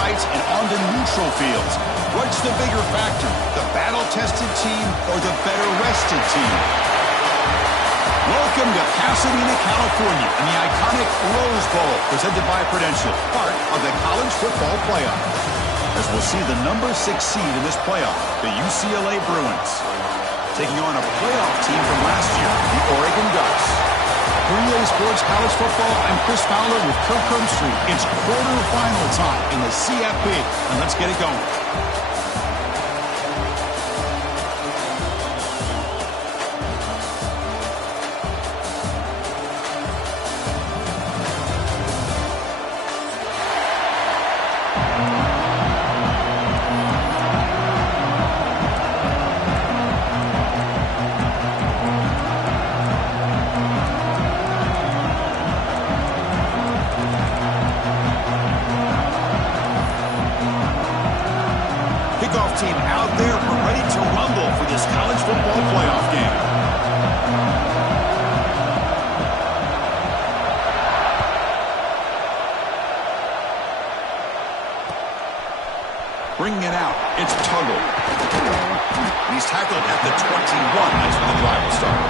sites and on the neutral fields. What's the bigger factor, the battle-tested team or the better-rested team? Welcome to Pasadena, California, and the iconic Rose Bowl, presented by Prudential, part of the College Football Playoff. As we'll see the number 6 seed in this playoff, the UCLA Bruins, taking on a playoff team from last year, the Oregon Ducks. For EA Sports College Football, I'm Chris Fowler with Kirk Herbstreit. It's quarterfinal time in the CFP, and let's get it going. Team out there, we're ready to rumble for this college football playoff game. Bringing it out, it's Tuggle. He's tackled at the 21. That's when the drive will start.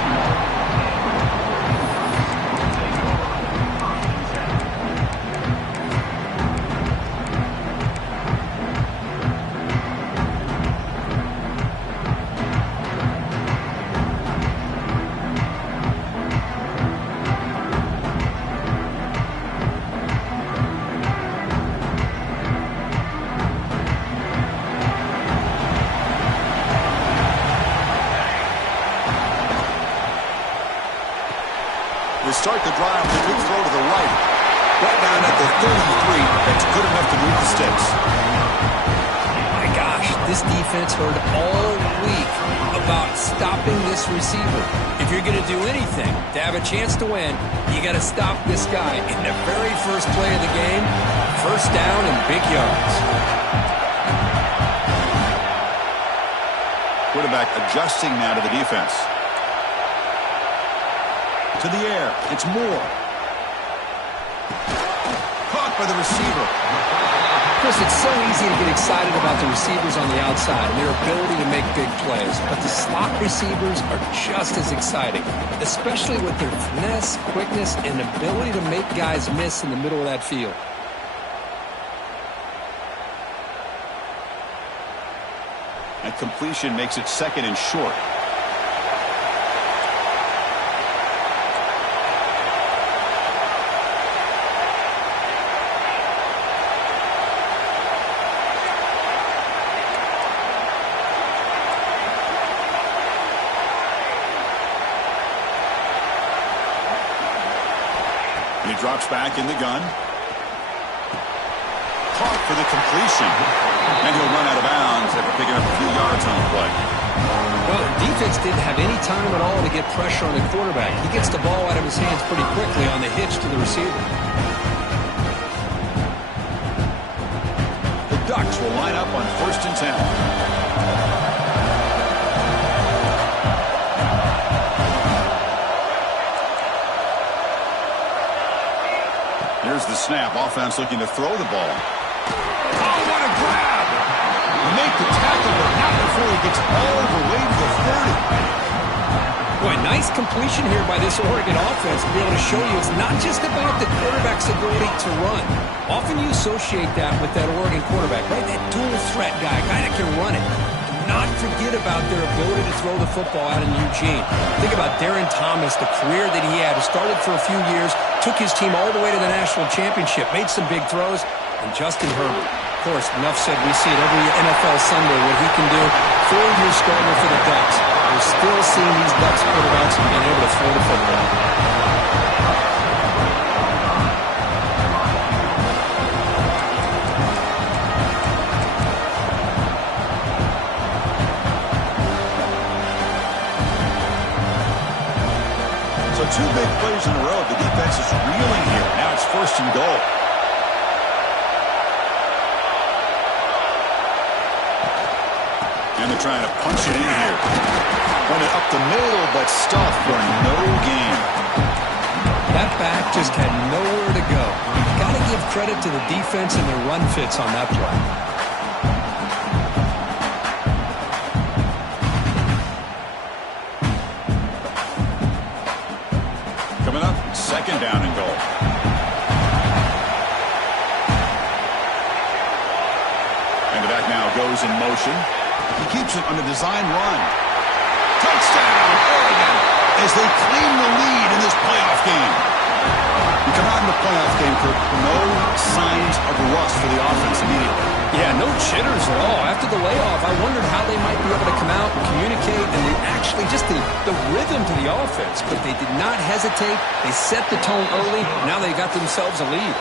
Start the drive with a good throw to the right. Right down at the 33. That's good enough to move the sticks. My gosh, this defense heard all week about stopping this receiver. If you're going to do anything to have a chance to win, you got to stop this guy in the very first play of the game. First down and big yards. Quarterback adjusting now to the defense. To the air, it's Moore. Caught by the receiver. Chris, it's so easy to get excited about the receivers on the outside and their ability to make big plays, but the slot receivers are just as exciting, especially with their finesse, quickness, and ability to make guys miss in the middle of that field. That completion makes it second and short. He drops back in the gun. Caught for the completion. And he'll run out of bounds after picking up a few yards on the play. Well, the defense didn't have any time at all to get pressure on the quarterback. He gets the ball out of his hands pretty quickly on the hitch to the receiver. The Ducks will line up on 1st and 10. Here's the snap. Offense looking to throw the ball. Oh, what a grab! Make the tackle, but not before he gets all the way to the 30. Boy, nice completion here by this Oregon offense to be able to show you it's not just about the quarterback's ability to run. Often you associate that with that Oregon quarterback, right? That dual threat guy that can run it. Not forget about their ability to throw the football out in Eugene. Think about Darren Thomas, the career that he had. He started for a few years, took his team all the way to the national championship, made some big throws, and Justin Herbert. Of course, enough said, we see it every NFL Sunday what he can do. 4-year starter for the Ducks. We're still seeing these Ducks quarterbacks being able to throw the football. So 2 big plays in a row. The defense is reeling here. Now it's 1st and goal. And they're trying to punch it in here. Run it up the middle, but stuffed for no gain. That back just had nowhere to go. You've got to give give credit to the defense and their run fits on that play. Coming up, second down and goal. And the back now goes in motion. He keeps it on a design run. Touchdown, Oregon, as they claim the lead in this playoff game. You come out in the playoff game, Kirk, no signs of rust for the offense immediately. Yeah, no jitters at all. After the layoff, I wondered how they might be able to come out and communicate, and they actually just the rhythm to the offense. But they did not hesitate. They set the tone early. Now they got themselves a lead.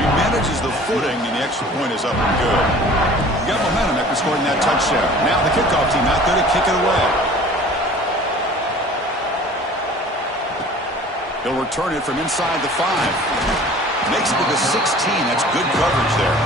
He manages the footing, and the extra point is up and good. You got momentum after scoring that touchdown. Now the kickoff team out there to kick it away. He'll return it from inside the 5. Makes it to the 16. That's good coverage there.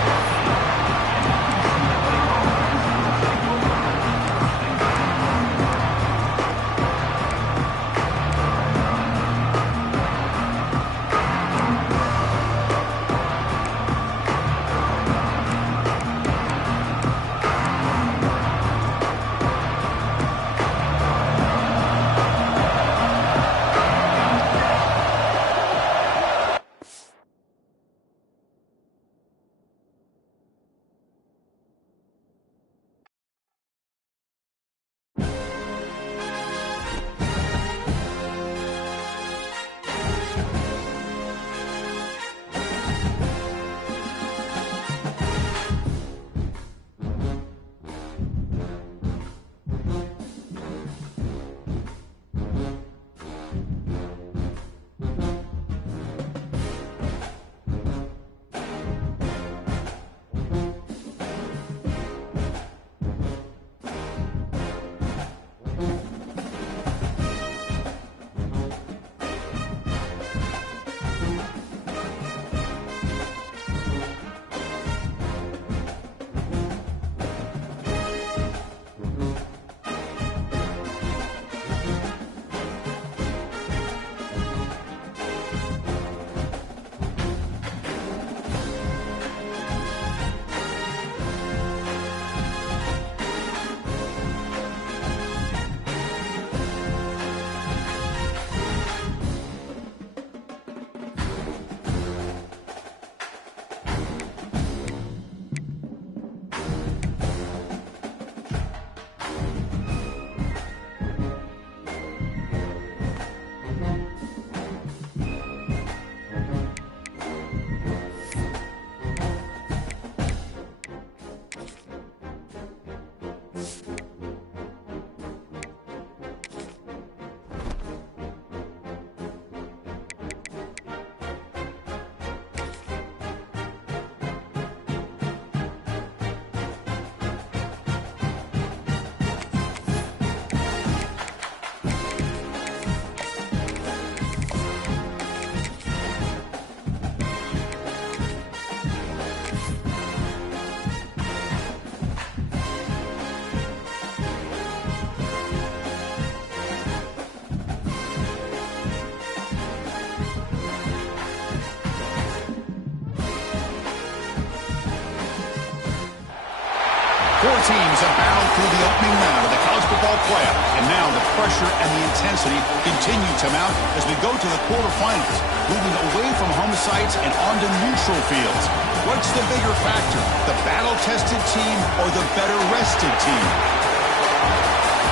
Four teams have battled through the opening round of the college football playoff, and now the pressure and the intensity continue to mount as we go to the quarterfinals, moving away from home sites and onto neutral fields. What's the bigger factor, the battle-tested team or the better-rested team?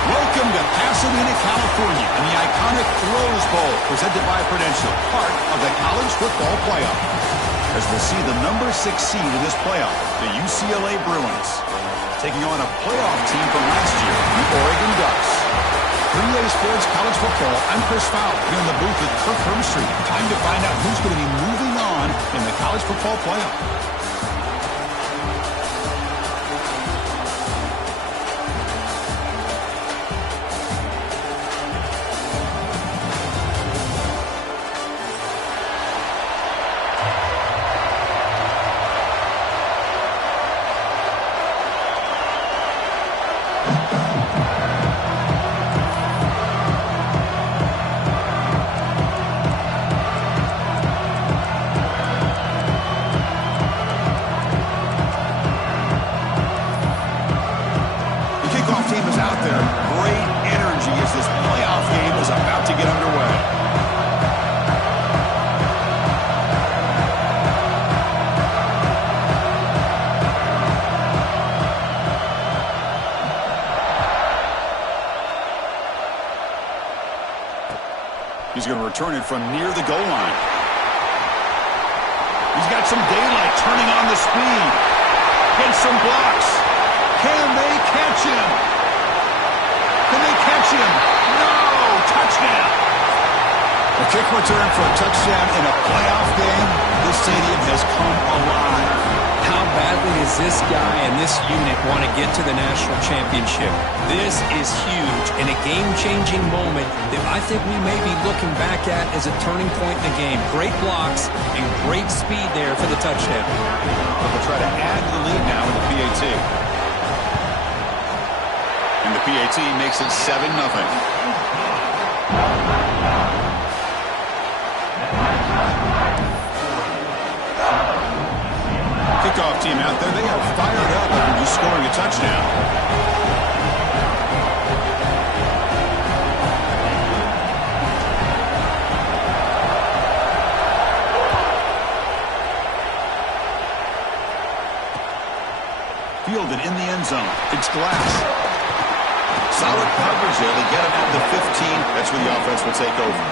Welcome to Pasadena, California, and the iconic Rose Bowl, presented by Prudential, part of the college football playoff. As we'll see the number 6 seed in this playoff, the UCLA Bruins, taking on a playoff team from last year, the Oregon Ducks. 3A Sports College Football, I'm Chris Fowler, here in the booth with Kirk Herbstreit. Time to find out who's going to be moving on in the college football playoff. He's going to return it from near the goal line. He's got some daylight, turning on the speed. Gets some blocks. Can they catch him? Can they catch him? No! Touchdown! A kick return for a touchdown in a playoff game. This stadium has come alive. How badly does this guy and this unit want to get to the national championship? This is huge and a game-changing moment that I think we may be looking back at as a turning point in the game. Great blocks and great speed there for the touchdown. They'll try to add to the lead now with the PAT. And the PAT makes it 7-0. Kickoff team out there. They are fired up after just scoring a touchdown. Fielded in the end zone. It's Glass. Solid coverage there. They get him at the 15. That's where the offense will take over.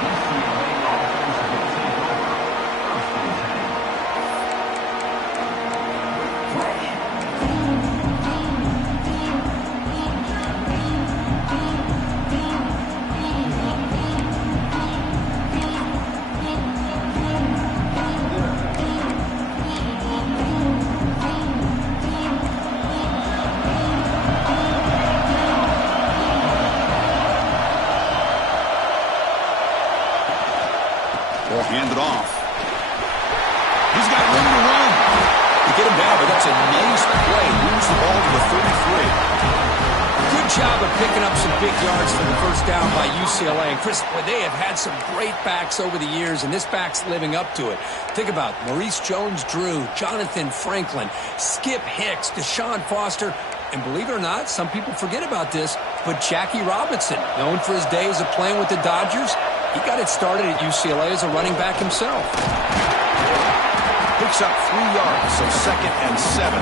Hand it off. He's got room to run. You get him down, but that's a nice play. Moves the ball to the 33. Good job of picking up some big yards for the first down by UCLA. And Chris, boy, they have had some great backs over the years, and this back's living up to it. Think about Maurice Jones-Drew, Jonathan Franklin, Skip Hicks, Deshaun Foster, and believe it or not, some people forget about this, but Jackie Robinson, known for his days of playing with the Dodgers, he got it started at UCLA as a running back himself. Picks up 3 yards, so 2nd and 7.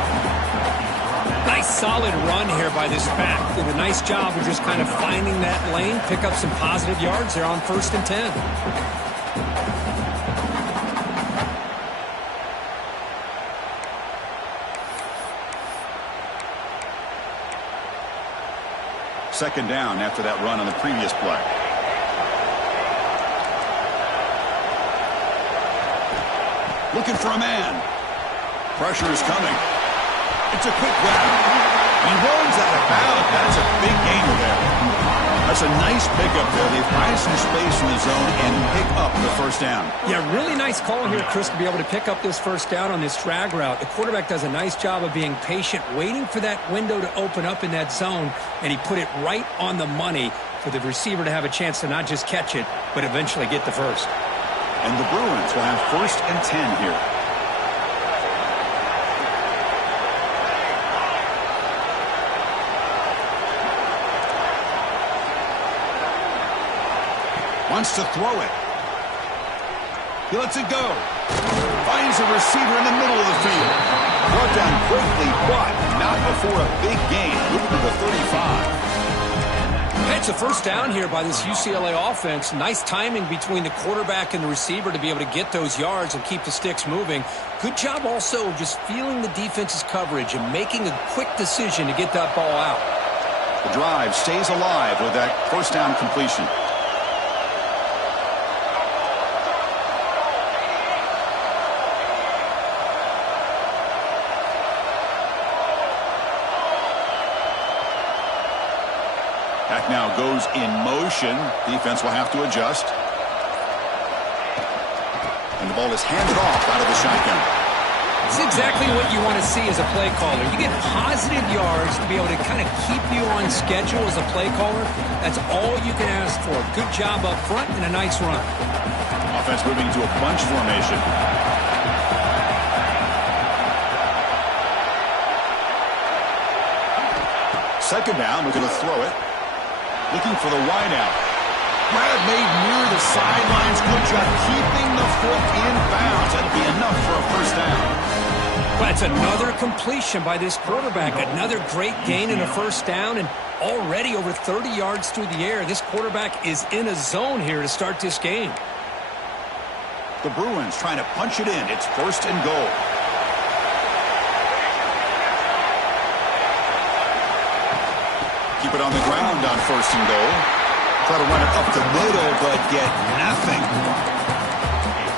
Nice solid run here by this back. Did a nice job of just kind of finding that lane, pick up some positive yards there on 1st and 10. Second down after that run on the previous play. Looking for a man. Pressure is coming. It's a quick grab. He runs out of bounds. That's a big gainer there. That's a nice pickup there. They find some space in the zone and pick up the first down. Yeah, really nice call here, Chris, to be able to pick up this first down on this drag route. The quarterback does a nice job of being patient, waiting for that window to open up in that zone, and he put it right on the money for the receiver to have a chance to not just catch it, but eventually get the first. And the Bruins will have 1st and 10 here. Wants to throw it. He lets it go. Finds a receiver in the middle of the field. Brought down quickly, but not before a big gain. Moving to the 35. It's a first down here by this UCLA offense. Nice timing between the quarterback and the receiver to be able to get those yards and keep the sticks moving. Good job also just feeling the defense's coverage and making a quick decision to get that ball out. The drive stays alive with that first down completion. Back now goes in motion. Defense will have to adjust. And the ball is handed off out of the shotgun. It's exactly what you want to see as a play caller. You get positive yards to be able to kind of keep you on schedule as a play caller. That's all you can ask for. Good job up front and a nice run. Offense moving to a bunch formation. Second down, we're going to throw it. Looking for the wideout. Grab made near the sidelines. Good job keeping the foot in bounds. That'll be enough for a first down. Well, that's another completion by this quarterback. Another great gain and a first down. And Already over 30 yards through the air. This quarterback is in a zone here to start this game. The Bruins trying to punch it in. It's 1st and goal. Keep it on the ground on 1st and goal. Try to run it up the middle, but get nothing.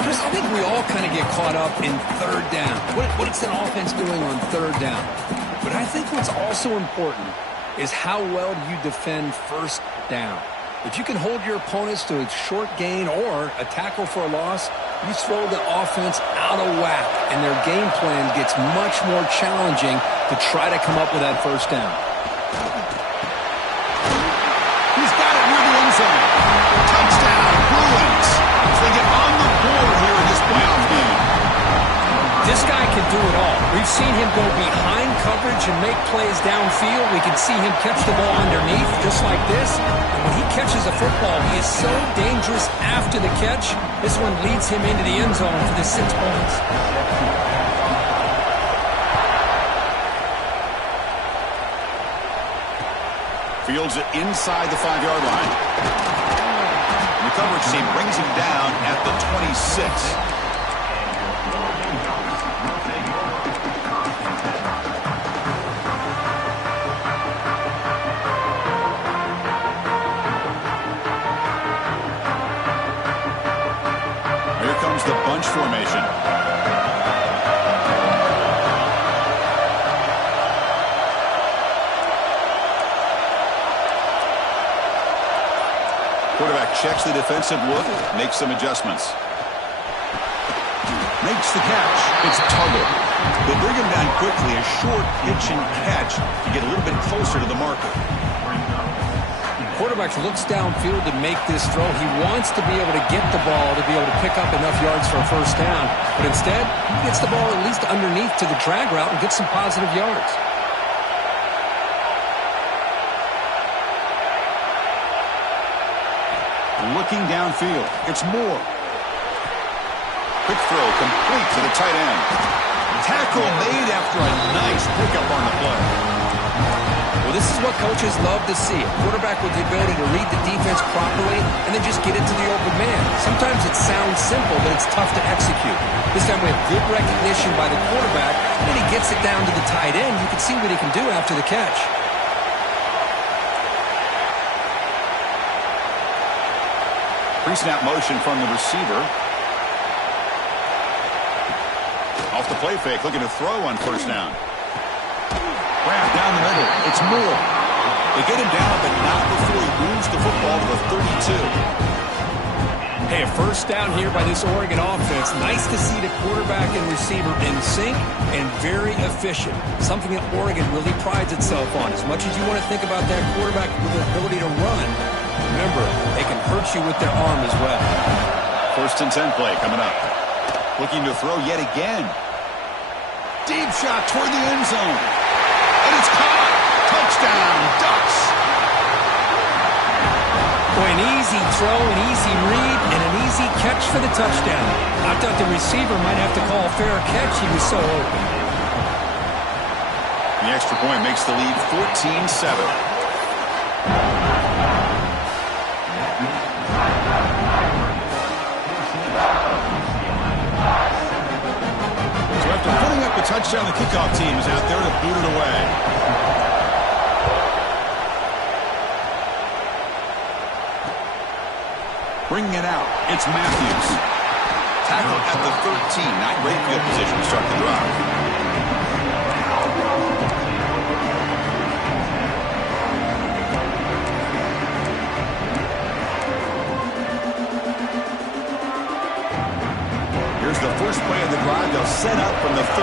Chris, I think we all kind of get caught up in 3rd down. What's an offense doing on 3rd down? But I think what's also important is how well do you defend 1st down. If you can hold your opponents to a short gain or a tackle for a loss, you throw the offense out of whack, and their game plan gets much more challenging to try to come up with that 1st down. He's got it near the end zone. Touchdown, Bruins. They get on the board here in this playoff game. This guy can do it all. We've seen him go behind coverage and make plays downfield. We can see him catch the ball underneath just like this. And when he catches a football, he is so dangerous after the catch. This one leads him into the end zone for the 6 points. Fields it inside the 5-yard line. And the coverage team brings him down at the 26. The bunch formation. Quarterback checks the defensive look, makes some adjustments. Makes the catch. It's Tuggle. They bring him down quickly. A short pitch and catch to get a little bit closer to the marker. Quarterback looks downfield to make this throw. He wants to be able to get the ball to be able to pick up enough yards for a 1st down. But instead, he gets the ball at least underneath to the drag route and gets some positive yards. Looking downfield. It's Moore. Quick throw complete to the tight end. Tackle made after a nice pickup on the play. Well, this is what coaches love to see. A quarterback with the ability to read the defense properly and then just get it to the open man. Sometimes it sounds simple, but it's tough to execute. This time we have good recognition by the quarterback, and then he gets it down to the tight end. You can see what he can do after the catch. Pre-snap motion from the receiver. Off the play fake, looking to throw on 1st down. Grab down the middle. It's Moore. They get him down, but not before he moves the football to the 32. Hey, a 1st down here by this Oregon offense. Nice to see the quarterback and receiver in sync and very efficient. Something that Oregon really prides itself on. As much as you want to think about that quarterback with the ability to run, remember, they can hurt you with their arm as well. 1st and 10 play coming up. Looking to throw yet again. Deep shot toward the end zone. And it's caught. Touchdown, Ducks. Boy, an easy throw, an easy read, and an easy catch for the touchdown. I thought the receiver might have to call a fair catch. He was so open. The extra point makes the lead 14-7. A touchdown, the kickoff team is out there to boot it away. Bringing it out, it's Matthews. Tackle at the 13, not great field position to start the drive. Here's the first play of the drive. They'll set up from the 13.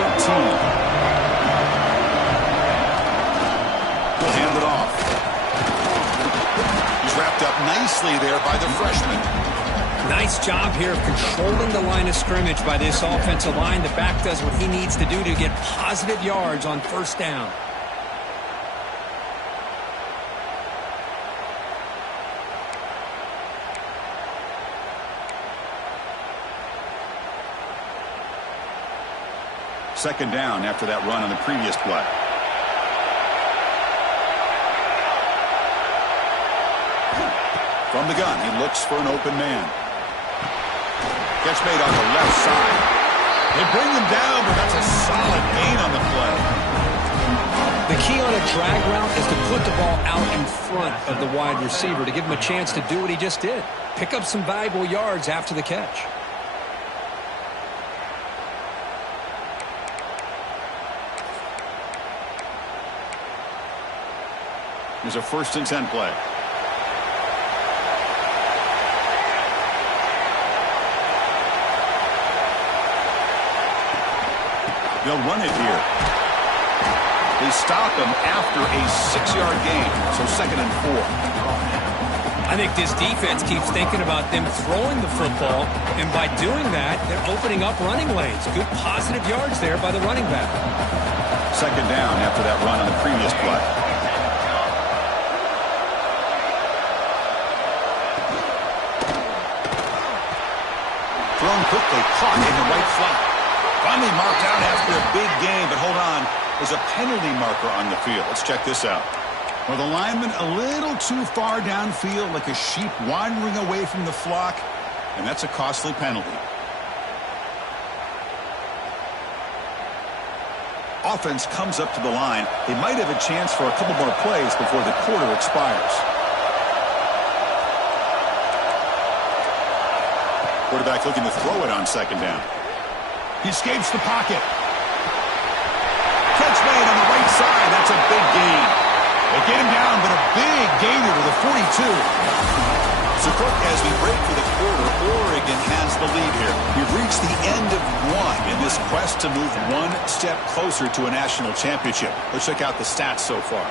We'll hand it off. He's wrapped up nicely there by the freshman. Nice job here of controlling the line of scrimmage by this offensive line. The back does what he needs to do to get positive yards on 1st down. Second down after that run on the previous play. From the gun, he looks for an open man. Catch made on the left side. They bring him down, but that's a solid gain on the play. The key on a drag route is to put the ball out in front of the wide receiver to give him a chance to do what he just did. Pick up some valuable yards after the catch. Here's a 1st and 10 play. They'll run it here. They stop him after a 6-yard gain, so 2nd and 4. I think this defense keeps thinking about them throwing the football, and by doing that, they're opening up running lanes. Good positive yards there by the running back. 2nd down after that run on the previous play. Thrown quickly, caught in the right flat. Finally marked out after a big gain, but hold on. There's a penalty marker on the field. Let's check this out. Well, the lineman a little too far downfield, like a sheep wandering away from the flock, and that's a costly penalty. Offense comes up to the line. They might have a chance for a couple more plays before the quarter expires. Quarterback looking to throw it on 2nd down. He escapes the pocket. Catch made on the right side. That's a big gain. They get him down, but a big gainer to the 42. So, Cook, as we break for the quarter, Oregon has the lead here. We've reached the end of one in this quest to move one step closer to a national championship. Let's check out the stats so far.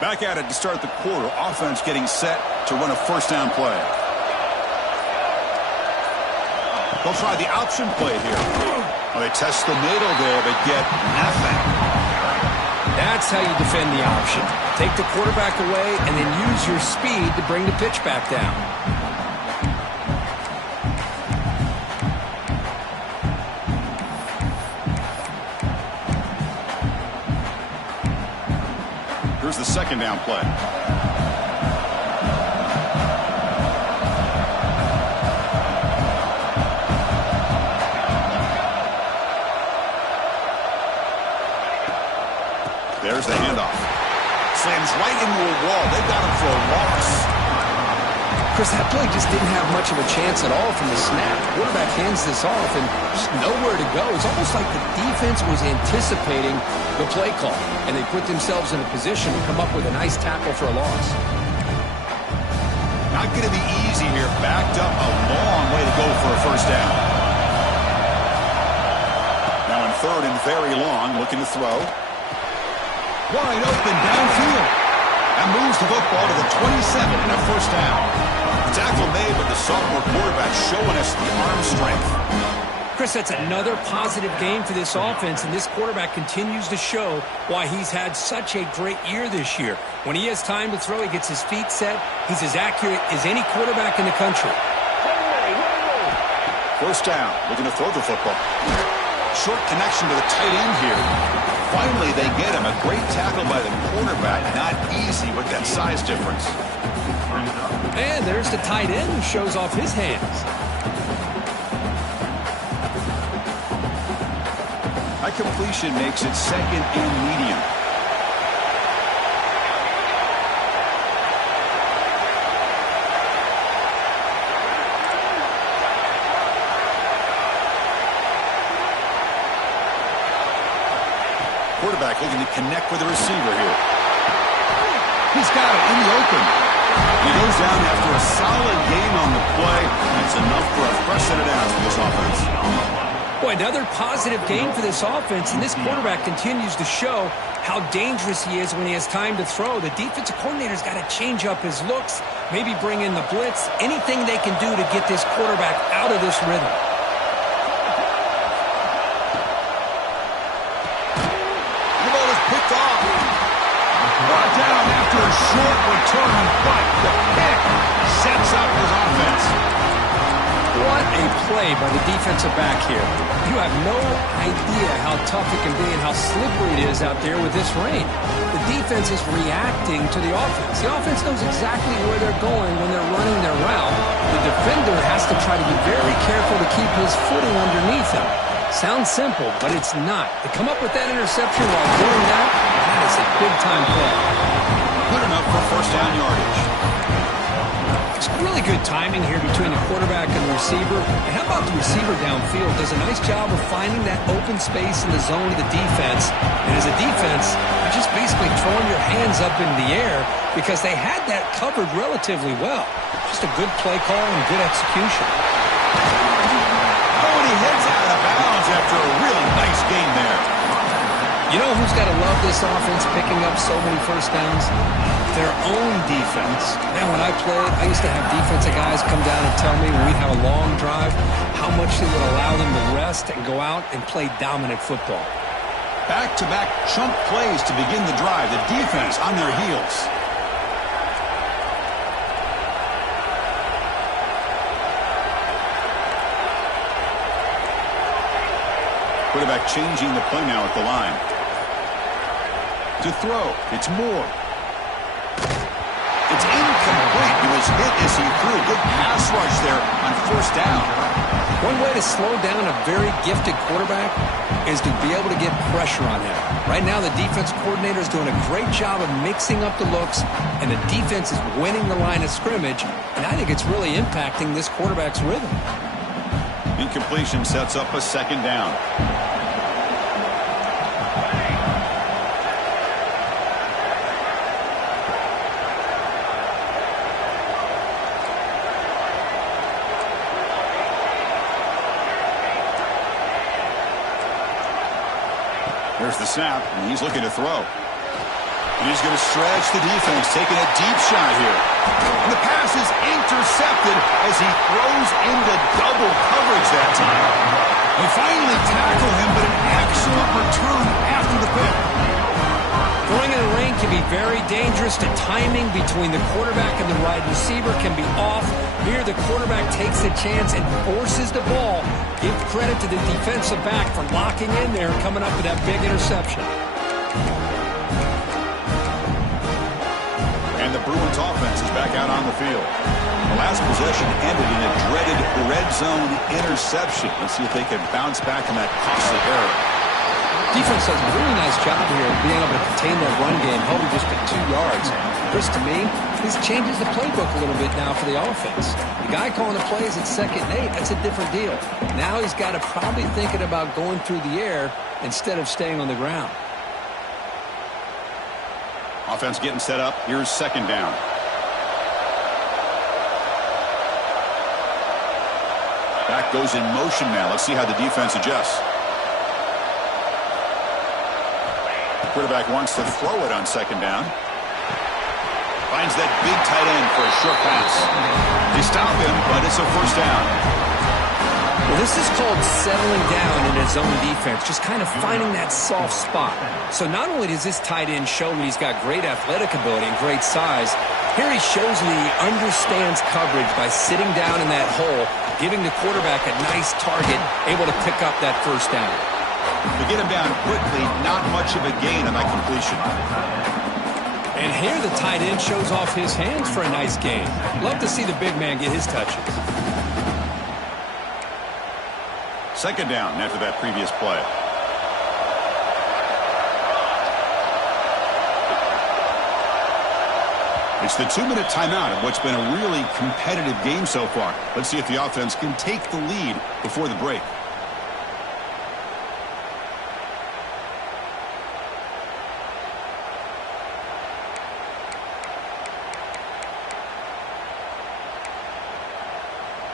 Back at it to start the quarter. Offense getting set to run a 1st down play. They'll try the option play here. Well, they test the middle there, but get nothing. That's how you defend the option. Take the quarterback away and then use your speed to bring the pitch back down. Here's the 2nd down play. There's the handoff. Slams right into a wall. They got him for a loss. Chris, that play just didn't have much of a chance at all from the snap. Quarterback hands this off and just nowhere to go. It's almost like the defense was anticipating the play call, and they put themselves in a position to come up with a nice tackle for a loss. Not going to be easy here. Backed up a long way to go for a 1st down. Now in 3rd and very long, looking to throw. Wide open downfield. And moves the football to the 27 and a 1st down. Tackle made, but the sophomore quarterback showing us the arm strength. Chris, that's another positive game for this offense, and this quarterback continues to show why he's had such a great year this year. When he has time to throw, he gets his feet set. He's as accurate as any quarterback in the country. 1st down, looking to throw the football. Short connection to the tight end here. Finally, they get him. A great tackle by the quarterback. Not easy with that size difference. And there's the tight end who shows off his hands. That completion makes it 2nd and medium. Quarterback looking to connect with the receiver here. He's got it in the open. He goes down after a solid gain on the play. That's enough for a fresh set of downs for this offense. Boy, another positive game for this offense, and this quarterback continues to show how dangerous he is when he has time to throw. The defensive coordinator's got to change up his looks, maybe bring in the blitz, anything they can do to get this quarterback out of this rhythm. short return, but the pick sets up his offense. What a play by the defensive back here. You have no idea how tough it can be and how slippery it is out there with this rain. The defense is reacting to the offense. The offense knows exactly where they're going when they're running their route. The defender has to try to be very careful to keep his footing underneath him. Sounds simple, but it's not. To come up with that interception while doing that, that is a big-time play. Put him up for first down yardage. It's really good timing here between the quarterback and the receiver. And how about the receiver downfield? Does a nice job of finding that open space in the zone of the defense. And as a defense, you're just basically throwing your hands up in the air because they had that covered relatively well. Just a good play call and good execution. Oh, and he heads out of bounds after a really nice game there. You know who's got to love this offense picking up so many first downs? Their own defense. Man, when I played, I used to have defensive guys come down and tell me when we'd have a long drive how much they would allow them to rest and go out and play dominant football. Back-to-back chunk plays to begin the drive. The defense on their heels. Quarterback changing the play now at the line. To throw, it's Moore. It's incomplete. He was hit as he threw. Good pass rush there on first down. One way to slow down a very gifted quarterback is to be able to get pressure on him. Right now, the defense coordinator is doing a great job of mixing up the looks, and the defense is winning the line of scrimmage, and I think it's really impacting this quarterback's rhythm. Incompletion sets up a second down. There's the snap, and he's looking to throw. And he's going to stretch the defense, taking a deep shot here. And the pass is intercepted as he throws into double coverage that time. They finally tackle him, but an excellent return after the pick. Throwing in the rain can be very dangerous. The timing between the quarterback and the wide receiver can be off. Here, the quarterback takes a chance and forces the ball. Give credit to the defensive back for locking in there and coming up with that big interception. And the Bruins offense is back out on the field. The last possession ended in a dreaded red zone interception. Let's see if they can bounce back from that costly error. Defense does a really nice job here of being able to contain that run game, held it just at 2 yards. Chris, to me, this changes the playbook a little bit now for the offense. The guy calling the plays at 2nd and 8, that's a different deal. Now he's got to probably thinking about going through the air instead of staying on the ground. Offense getting set up. Here's second down. Back goes in motion now. Let's see how the defense adjusts. The quarterback wants to throw it on second down. Finds that big tight end for a short pass. They stop him, but it's a first down. Well, this is called settling down in his own defense, just kind of finding that soft spot. So not only does this tight end show that he's got great athletic ability and great size, here he shows that he understands coverage by sitting down in that hole, giving the quarterback a nice target, able to pick up that first down. To get him down quickly, not much of a gain on that completion. And here the tight end shows off his hands for a nice gain. Love to see the big man get his touches. Second down after that previous play. It's the 2-minute timeout of what's been a really competitive game so far. Let's see if the offense can take the lead before the break.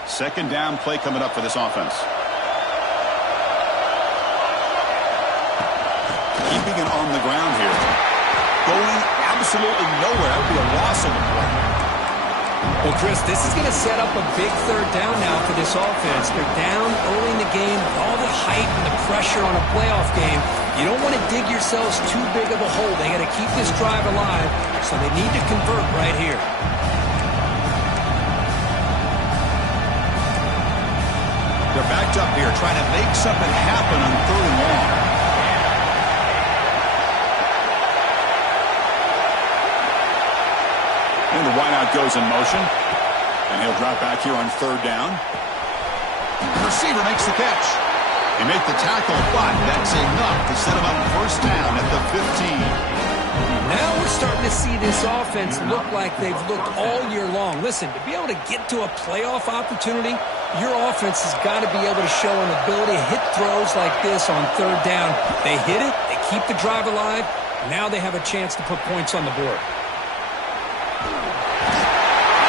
Second down play coming up for this offense. Keeping it on the ground here. Going absolutely nowhere. That would be a loss of the play. Well, Chris, this is going to set up a big third down now for this offense. They're down early in the game with all the hype and the pressure on a playoff game. You don't want to dig yourselves too big of a hole. They got to keep this drive alive, so they need to convert right here. They're backed up here, trying to make something happen on 3rd and long. And the wideout goes in motion. And he'll drop back here on 3rd down. The receiver makes the catch. He made the tackle, but that's enough to set him up 1st down at the 15. Now we're starting to see this offense look like they've looked all year long. Listen, to be able to get to a playoff opportunity, your offense has got to be able to show an ability to hit throws like this on 3rd down. They hit it, they keep the drive alive. Now they have a chance to put points on the board.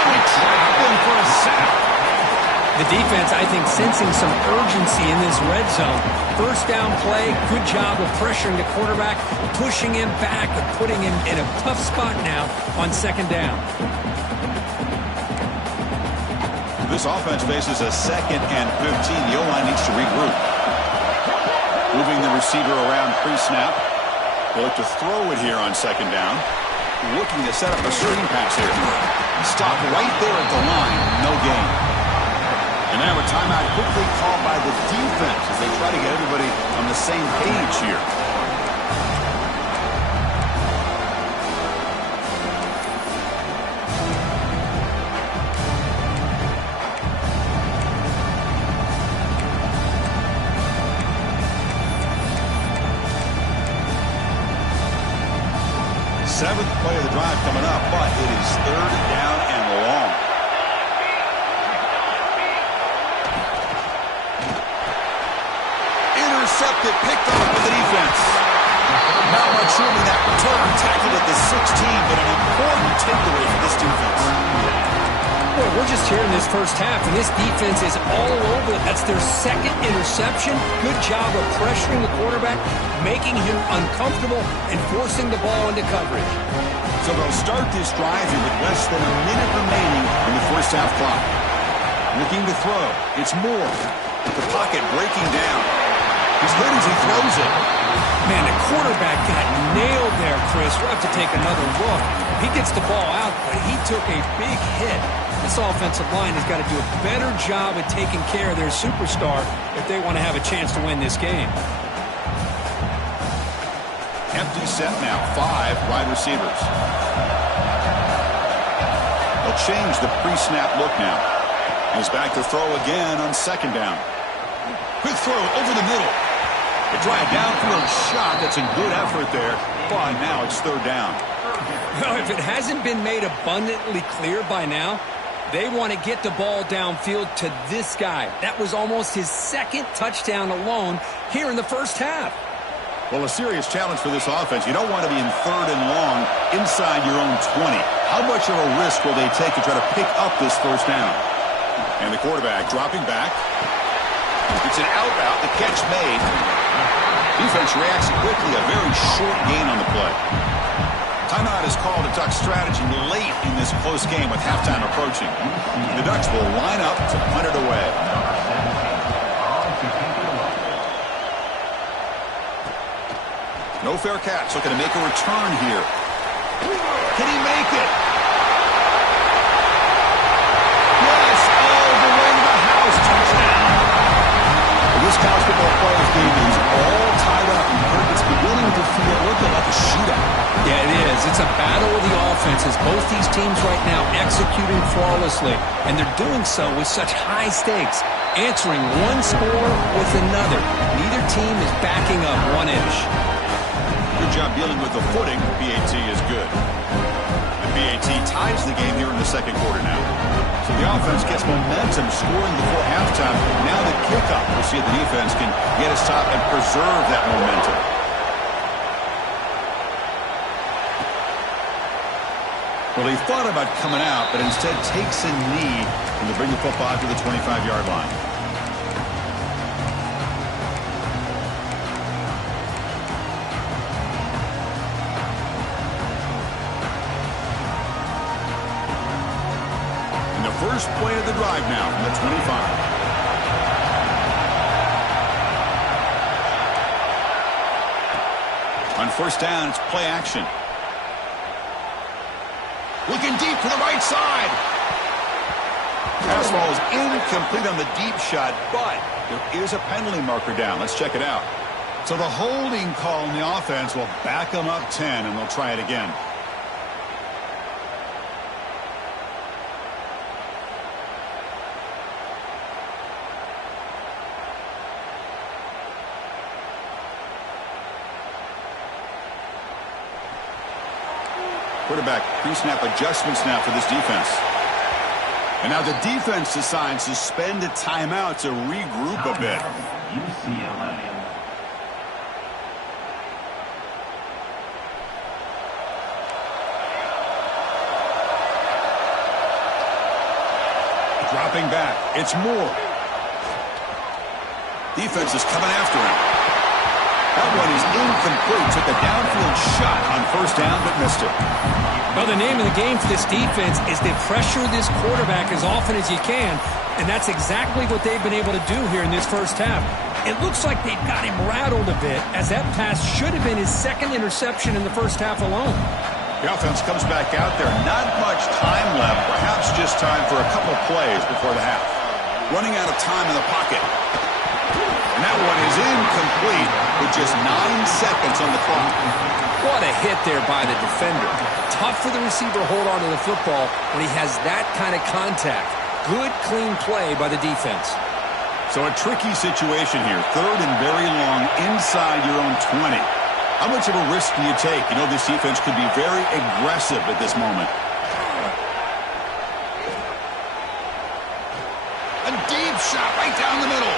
They trap him for a sack. The defense, I think, sensing some urgency in this red zone. 1st down play, good job of pressuring the quarterback, pushing him back and putting him in a tough spot now on 2nd down. This offense faces a 2nd and 15. The O-line needs to regroup. Moving the receiver around pre-snap. They'll look to throw it here on 2nd down. Looking to set up a screen pass here. Stop right there at the line. No gain. And now a timeout quickly called by the defense as they try to get everybody on the same page here. Seventh play of the drive coming up, but it is 3rd down and long. Intercepted, picked off with the defense. Not much room in that return. Tackled at the 16, but an important takeaway for this defense. Boy, we're just here in this 1st half, and this defense is all over it. That's their 2nd interception. Good job of pressuring the quarterback, making him uncomfortable, and forcing the ball into coverage. So they'll start this drive here with less than a minute remaining in the 1st half clock. Looking to throw. It's Moore. The pocket breaking down. He's hit as he throws it. Man, the quarterback got nailed there, Chris. We'll have to take another look. He gets the ball out, but he took a big hit. This offensive line has got to do a better job of taking care of their superstar if they want to have a chance to win this game. Empty set now. 5 wide receivers. They'll change the pre-snap look now. He's back to throw again on 2nd down. Quick throw over the middle. A dry downfield shot. That's a good effort there. But now it's 3rd down. If it hasn't been made abundantly clear by now, they want to get the ball downfield to this guy. That was almost his 2nd touchdown alone here in the 1st half. Well, a serious challenge for this offense. You don't want to be in 3rd and long inside your own 20. How much of a risk will they take to try to pick up this 1st down? And the quarterback dropping back. It's an out route. The catch made. Defense reacts quickly. A very short gain on the play. Timeout is called to Duck strategy late in this close game with halftime approaching. The Ducks will line up to punt it away. No fair catch. Looking to make a return here. Can he make it? Yes, all the way to the house. Touchdown. This college football players game is all tied up. It's beginning to feel like a shootout. Yeah, it is. It's a battle of the offenses. Both these teams right now executing flawlessly, and they're doing so with such high stakes, answering one score with another. Neither team is backing up 1 inch. Good job dealing with the footing. BAT is good. And BAT ties the game here in the 2nd quarter now. So the offense gets momentum, scoring before halftime. Now the kickoff. We'll see if the defense can get a stop and preserve that momentum. Well, he thought about coming out, but instead takes a knee and they bring the football to the 25-yard line. First play of the drive now from the 25. On first down, it's play action. Looking deep to the right side. Pass ball is incomplete on the deep shot, but there is a penalty marker down. Let's check it out. So the holding call in the offense will back them up 10, and they'll try it again. Quarterback pre-snap adjustments now for this defense. And now the defense decides to spend a timeout to regroup a bit. UCLA. Dropping back. It's Moore. Defense is coming after him. That one is incomplete. Took a downfield shot on first down, but missed it. Well, the name of the game for this defense is to pressure this quarterback as often as you can, and that's exactly what they've been able to do here in this first half. It looks like they've got him rattled a bit, as that pass should have been his second interception in the first half alone. The offense comes back out there. Not much time left. Perhaps just time for a couple plays before the half. Running out of time in the pocket. And that one is incomplete with just 9 seconds on the clock. What a hit there by the defender. Tough for the receiver to hold on to the football when he has that kind of contact. Good, clean play by the defense. So a tricky situation here. Third and very long inside your own 20. How much of a risk do you take? You know, this defense could be very aggressive at this moment. A deep shot right down the middle.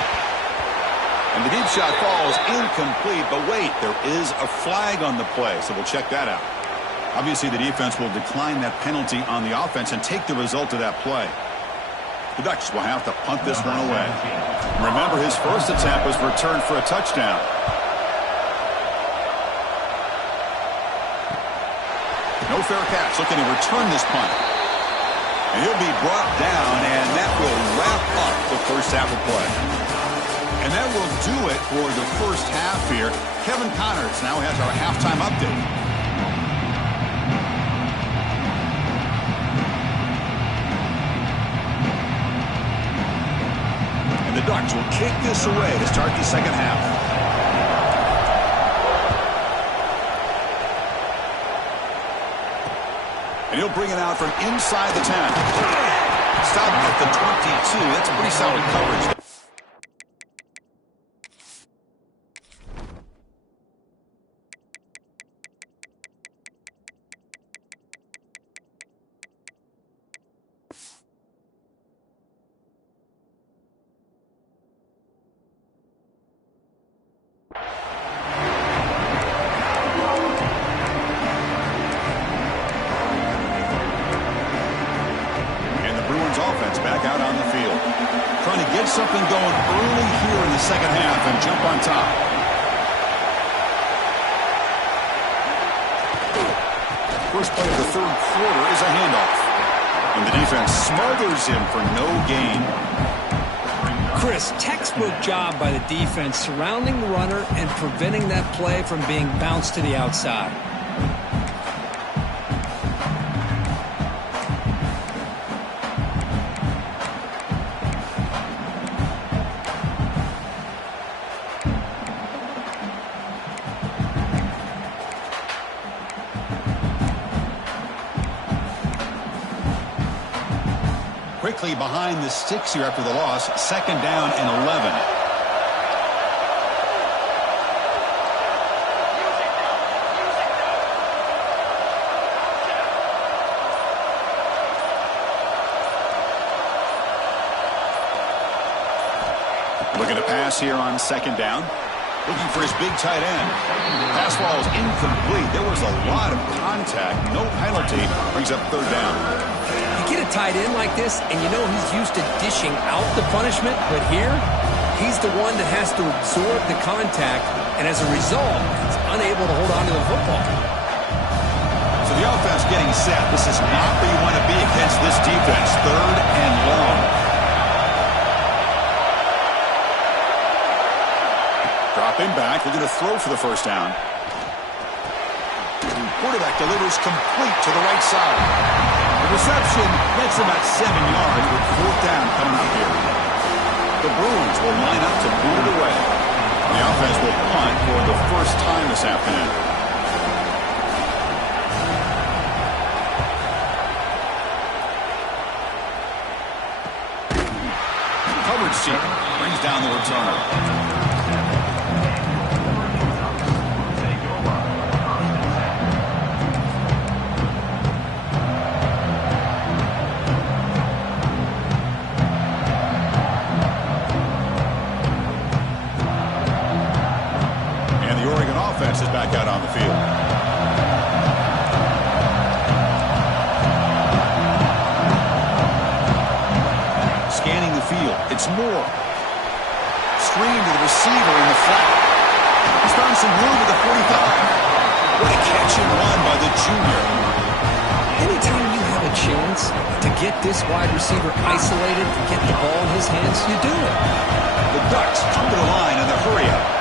And the deep shot falls incomplete, but wait, there is a flag on the play, so we'll check that out. Obviously, the defense will decline that penalty on the offense and take the result of that play. The Ducks will have to punt this one away. Remember, his first attempt was returned for a touchdown. No fair catch, looking to return this punt. And he'll be brought down, and that will wrap up the first half of play. And that will do it for the first half here. Kevin Connors now has our halftime update. And the Ducks will kick this away to start the second half. And he'll bring it out from inside the 10. Stop at the 22. That's a pretty solid coverage. Something going early here in the second half and jump on top. First play of the third quarter is a handoff. And the defense smothers him for no gain. Chris, textbook job by the defense surrounding the runner and preventing that play from being bounced to the outside. Quickly behind the sticks here after the loss. Second down and 11. Looking to pass here on second down. Looking for his big tight end. Pass ball is incomplete. There was a lot of contact. No penalty. Brings up third down. Get a tight end like this, and you know he's used to dishing out the punishment, but here, he's the one that has to absorb the contact, and as a result, he's unable to hold on to the football. So the offense getting set. This is not where you want to be against this defense. Third and long. Dropping back, looking to throw for the first down. quarterback delivers complete to the right side. The reception gets him at 7 yards with 4th down coming up here. The Bruins will line up to boot it away. The offense will punt for the first time this afternoon. Coverage team brings down the returner. Offense is back out on the field. Scanning the field. It's Moore. Screen to the receiver in the flat. He's found some room at the 45. What a catch and run by the junior. Anytime you have a chance to get this wide receiver isolated, to get the ball in his hands, you do it. The Ducks come to the line in the hurry-up.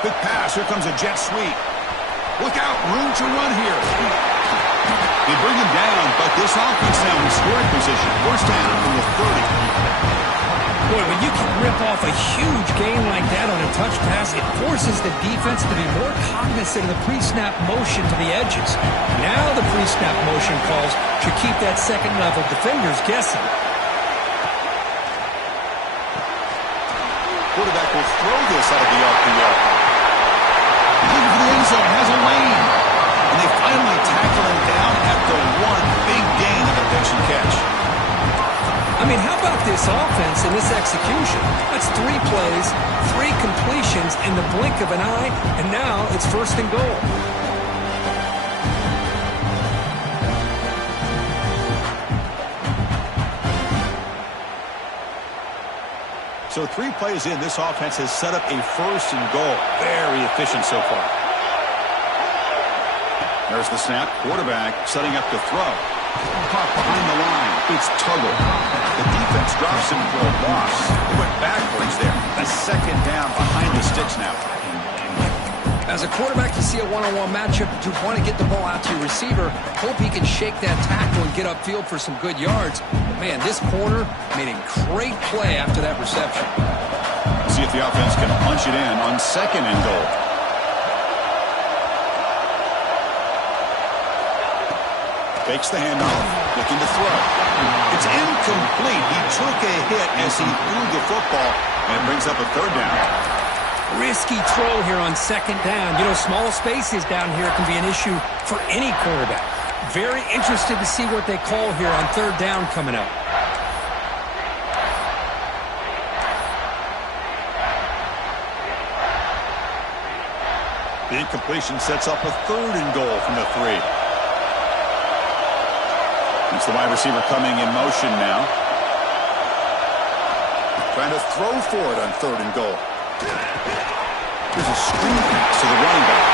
Quick pass. Here comes a jet sweep. Look out. Room to run here. They bring him down, but this offense now in scoring position. 1st down from the 30. Boy, when you can rip off a huge gain like that on a touch pass, it forces the defense to be more cognizant of the pre-snap motion to the edges. Now the pre-snap motion calls should keep that second-level defenders guessing. Quarterback will throw this out of the RPO. Looking for the end zone, has a lane. And they finally tackle him down after one big gain of the pitch and catch. I mean, how about this offense and this execution? That's 3 plays, 3 completions in the blink of an eye, and now it's 1st and goal. So 3 plays in, this offense has set up a 1st and goal. Very efficient so far. There's the snap. Quarterback setting up to throw. Caught behind the line. It's Tuggle. The defense drops him for a loss. They went backwards there. A 2nd down behind the sticks now. As a quarterback, you see a one-on-one matchup, you want to get the ball out to your receiver, hope he can shake that tackle and get upfield for some good yards. But man, this corner made a great play after that reception. See if the offense can punch it in on 2nd and goal. Fakes the handoff, looking to throw. It's incomplete. He took a hit as he threw the football and brings up a 3rd down. Risky throw here on 2nd down. You know, small spaces down here can be an issue for any quarterback. Very interested to see what they call here on 3rd down coming up. The incompletion sets up a 3rd and goal from the 3. It's the wide receiver coming in motion now. Trying to throw for it on 3rd and goal. There's a screen pass to the running back.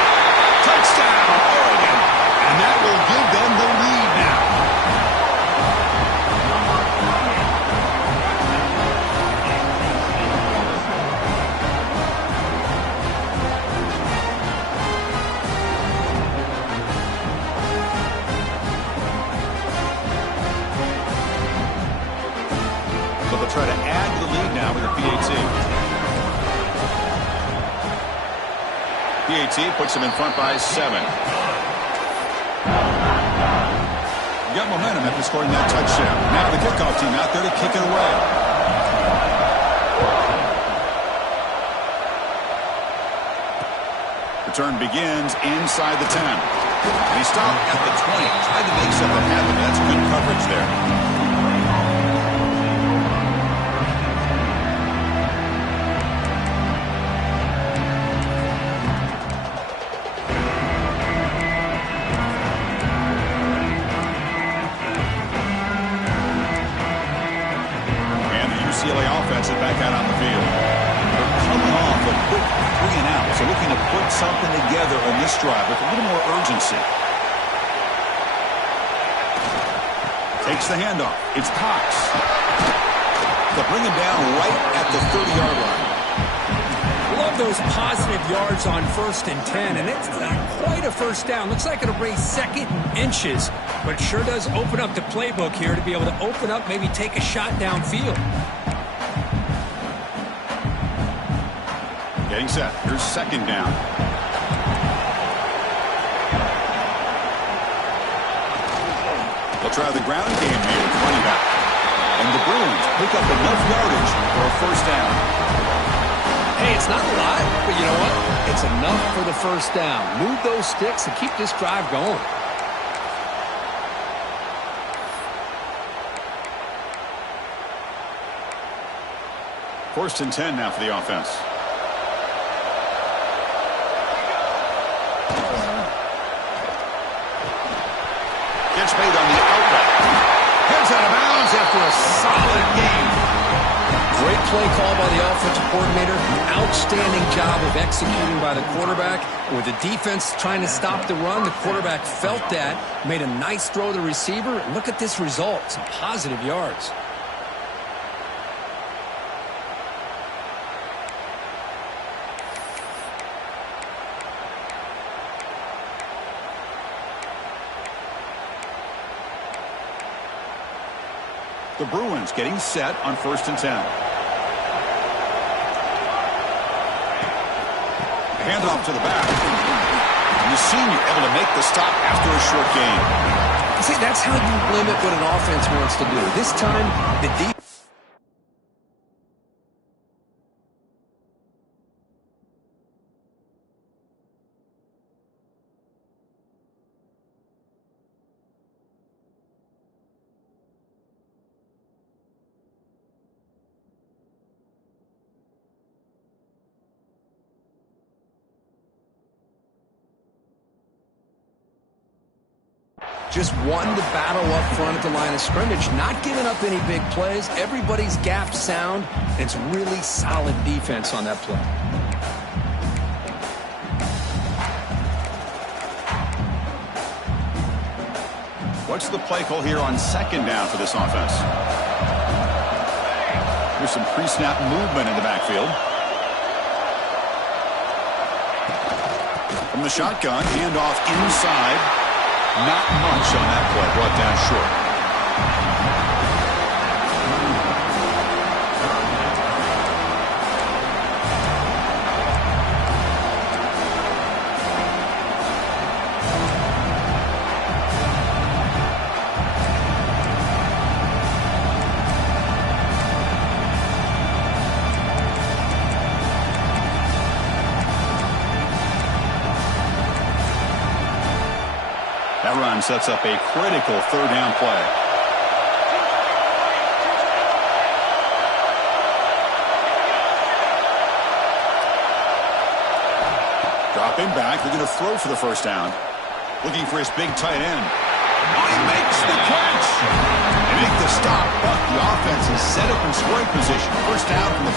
Touchdown, Oregon! And that will give them the lead now. So they'll try to add to the lead now with a PAT. PAT puts him in front by 7. Got momentum after scoring that touchdown. Now the kickoff team out there to kick it away. Return begins inside the 10. And he stopped at the 20. Tried to make something happen. That's good coverage there. UCLA offense is back out on the field. They're coming off but quick 3 and out. So looking to put something together on this drive with a little more urgency. Takes the handoff. It's Cox. They'll bring him down right at the 30-yard line. Love those positive yards on 1st and 10, and it's not quite a first down. Looks like it'll bring 2nd and inches, but sure does open up the playbook here to be able to open up, maybe take a shot downfield. Getting set. Here's 2nd down. They'll try the ground game here with running back. And the Bruins pick up enough yardage for a first down. Hey, it's not a lot, but you know what? It's enough for the first down. Move those sticks and keep this drive going. First and 10 now for the offense. Gets made on the outlet. Heads out of bounds after a solid game. Great play call by the offensive coordinator. Outstanding job of executing by the quarterback. With the defense trying to stop the run, the quarterback felt that, made a nice throw to the receiver. And look at this result. Some positive yards. The Bruins getting set on 1st and 10. Handoff to the back. And the senior able to make the stop after a short gain. See, that's how you limit what an offense wants to do. This time, the defense. Just won the battle up front at the line of scrimmage, not giving up any big plays. Everybody's gap sound. It's really solid defense on that play. What's the play call here on 2nd down for this offense? There's some pre-snap movement in the backfield. From the shotgun, handoff inside. Not much on that play, brought down short. That run sets up a critical 3rd down play. Dropping back, they're going to throw for the first down. Looking for his big tight end. Oh, he makes the catch! They make the stop, but the offense is set up in scoring position. First down from the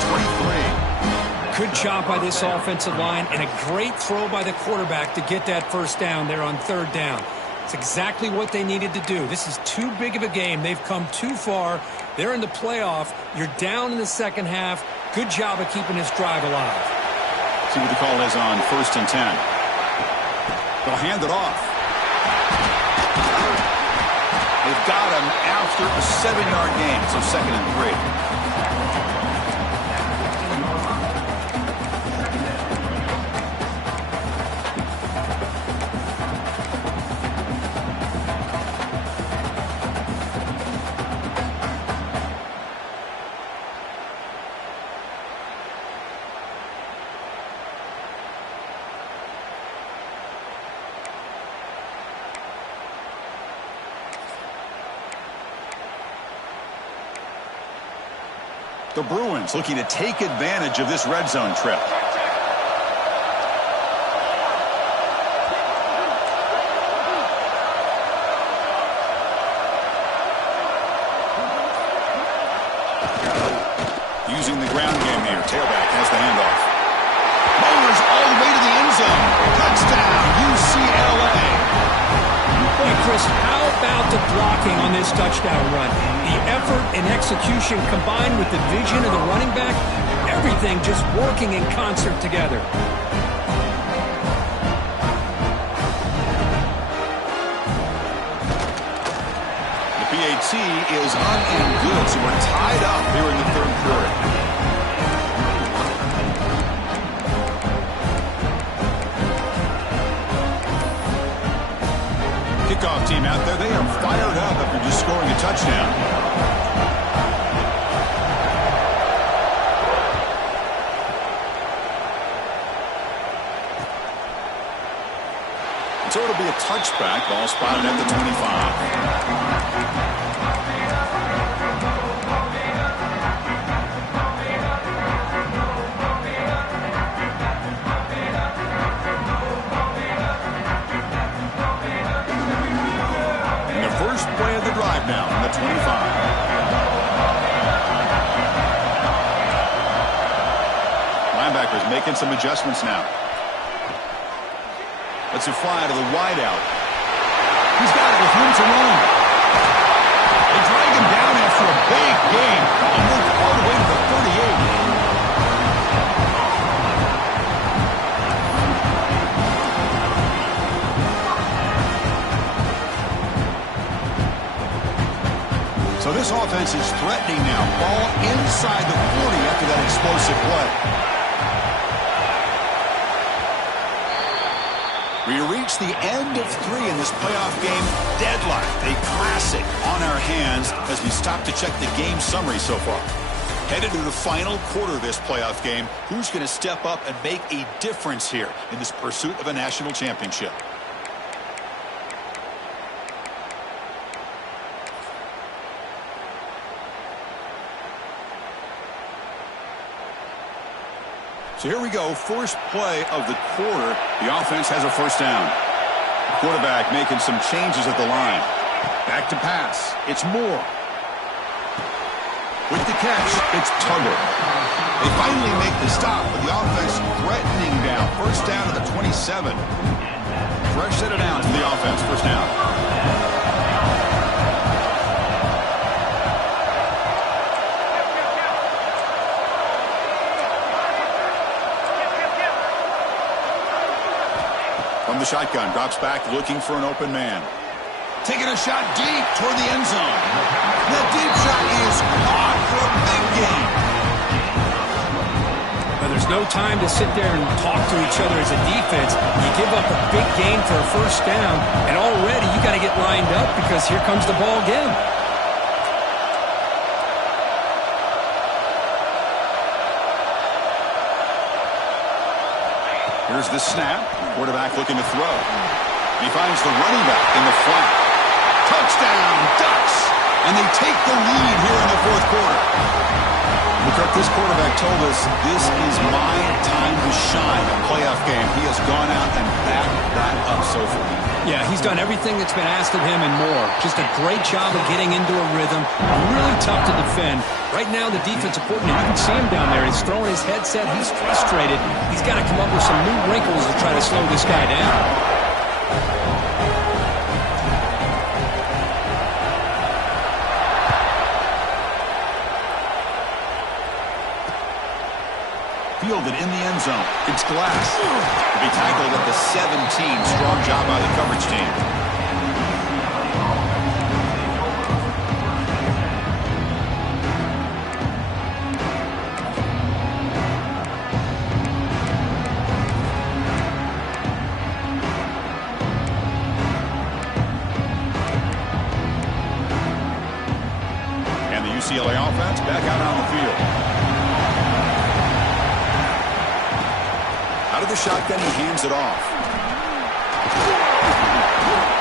23. Good job by this offensive line and a great throw by the quarterback to get that first down there on 3rd down. It's exactly what they needed to do. This is too big of a game. They've come too far. They're in the playoff. You're down in the second half. Good job of keeping this drive alive. See what the call is on 1st and 10. They'll hand it off. They've got him after a 7-yard gain, so 2nd and 3. The Bruins looking to take advantage of this red zone trip. Using the ground game here. Tailback has the handoff. Powers all the way to the end zone. Touchdown, UCLA. Hey, Chris, how about the blocking on this touchdown run? The effort and execution combined with the vision of the running back, everything just working in concert together. The PAT is up and good, so we're tied up here in the third quarter. Kickoff team out there, they are fired up after just scoring a touchdown. So it'll be a touchback, ball spotted at the 25. Play of the drive now on the 25. Linebackers making some adjustments now. Let's him fly to the wideout. He's got it with room to run. They drag him down after a big gain. He moved all the way to the 38. So this offense is threatening now. Ball inside the 40 after that explosive play. We reach the end of 3 in this playoff game. Deadlocked, a classic on our hands as we stop to check the game summary so far. Headed to the final quarter of this playoff game. Who's going to step up and make a difference here in this pursuit of a national championship? So here we go, first play of the quarter. The offense has a first down. Quarterback making some changes at the line. Back to pass. It's Moore. With the catch, it's Tugger. They finally make the stop, but the offense threatening down. First down to the 27. Fresh set it down to the offense. First down. From the shotgun, drops back, looking for an open man. Taking a shot deep toward the end zone. That deep shot is caught for a big gain. Well, there's no time to sit there and talk to each other as a defense. You give up a big gain for a first down, and already you got to get lined up because here comes the ball again. Here's the snap. Quarterback looking to throw. He finds the running back in the flat. Touchdown, Ducks! And they take the lead here in the fourth quarter. McCook, this quarterback told us this is my time to shine. A playoff game. He has gone out and backed that up so far. Yeah, he's done everything that's been asked of him and more. Just a great job of getting into a rhythm. Really tough to defend. Right now, the defensive coordinator, you can see him down there. He's throwing his headset. He's frustrated. He's got to come up with some new wrinkles to try to slow this guy down. Fielded in the end zone. It's Glass. To be tackled at the 17. Strong job by the coverage team. And the UCLA offense back out on the field. Out of the shotgun, he hands it off.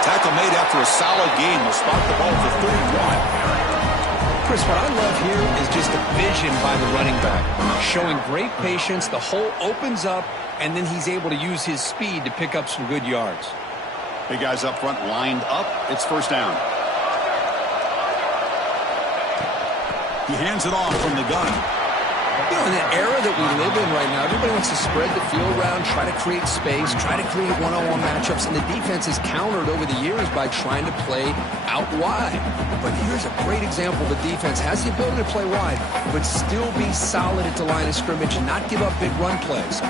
Tackle made after a solid gain. They'll spot the ball for 31. Chris, what I love here is just the vision by the running back. Showing great patience. The hole opens up, and then he's able to use his speed to pick up some good yards. Big guys up front lined up. It's first down. He hands it off from the gun. You know, in the era that we live in right now, everybody wants to spread the field around, try to create space, try to create one-on-one matchups, and the defense has countered over the years by trying to play out wide. But here's a great example. The defense has the ability to play wide, but still be solid at the line of scrimmage and not give up big run plays.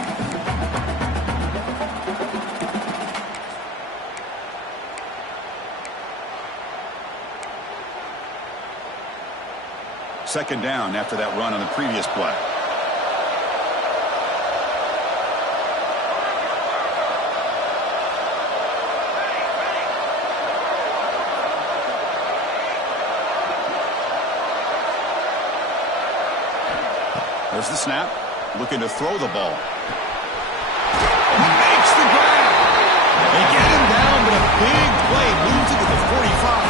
Second down after that run on the previous play. There's the snap. Looking to throw the ball. Makes the grab. They get him down, but a big play moves it to the 45.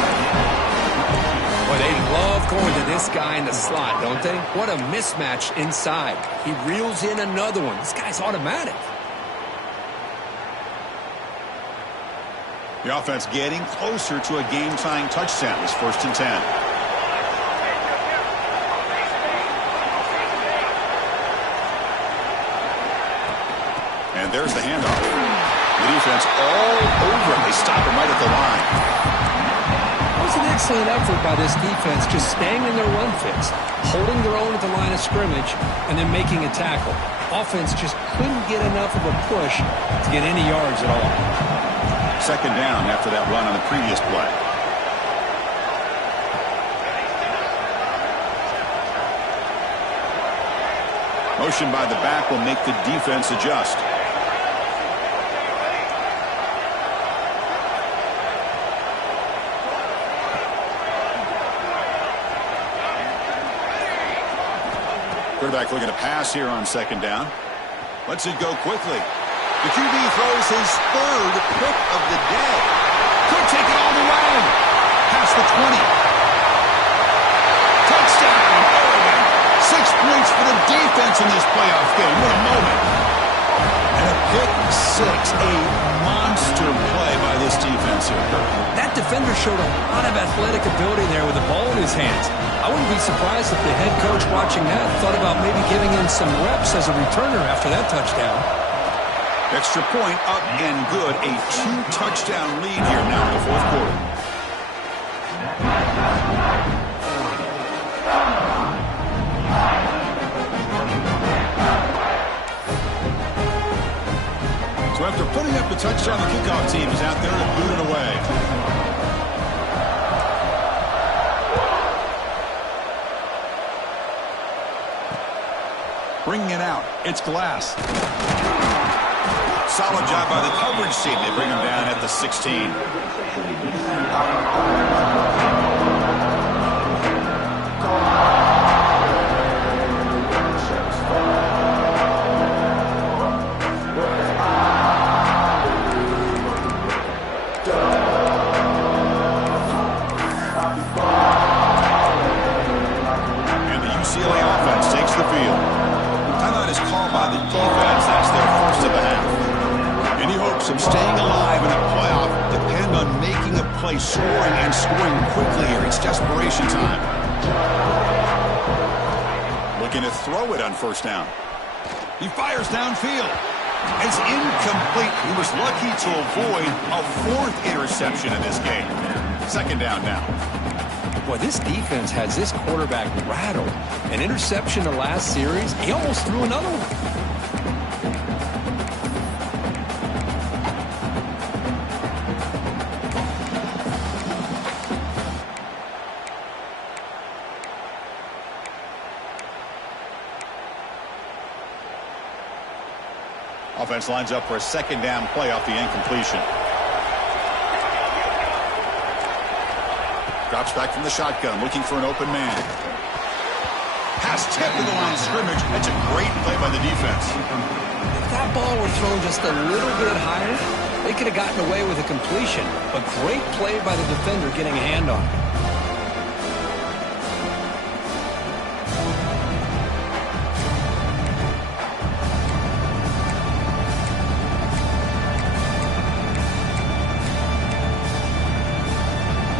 Boy, they love going to this guy in the slot, don't they? What a mismatch inside. He reels in another one. This guy's automatic. The offense getting closer to a game-tying touchdown. It's 1st and 10. And there's the handoff. The defense all over him. They stop him right at the line. It was an excellent effort by this defense, just staying in their run fits, holding their own at the line of scrimmage, and then making a tackle. Offense just couldn't get enough of a push to get any yards at all. Second down after that run on the previous play. Motion by the back will make the defense adjust. Quarterback looking to pass here on second down. Lets it go quickly. The QB throws his 3rd pick of the day. Could take it all the way. Past the 20. Touchdown, Oregon. 6 points for the defense in this playoff game. What a moment. And a pick 6. A monster play by this defense here. That defender showed a lot of athletic ability there with the ball in his hands. I wouldn't be surprised if the head coach watching that thought about maybe giving him some reps as a returner after that touchdown. Extra point up and good. A 2-touchdown lead here now in the 4th quarter. So after putting up the touchdown, the kickoff team is out there to boot it away. Bringing it out. It's Glass. Solid job by the coverage team. They bring him down at the 16. And the UCLA offense takes the field. Timeout is called by the defense. That's their first of the half. Any hopes of staying alive in a playoff depend on making a play, scoring and scoring quickly here. It's desperation time. Looking to throw it on first down. He fires downfield. It's incomplete. He was lucky to avoid a 4th interception in this game. Second down now. Boy, this defense has this quarterback rattled. An interception the last series, he almost threw another one. Offense lines up for a second down play off the incompletion. Drops back from the shotgun, looking for an open man. Pass tip to the line of scrimmage. That's a great play by the defense. If that ball were thrown just a little bit higher, they could have gotten away with a completion. A great play by the defender getting a hand on it.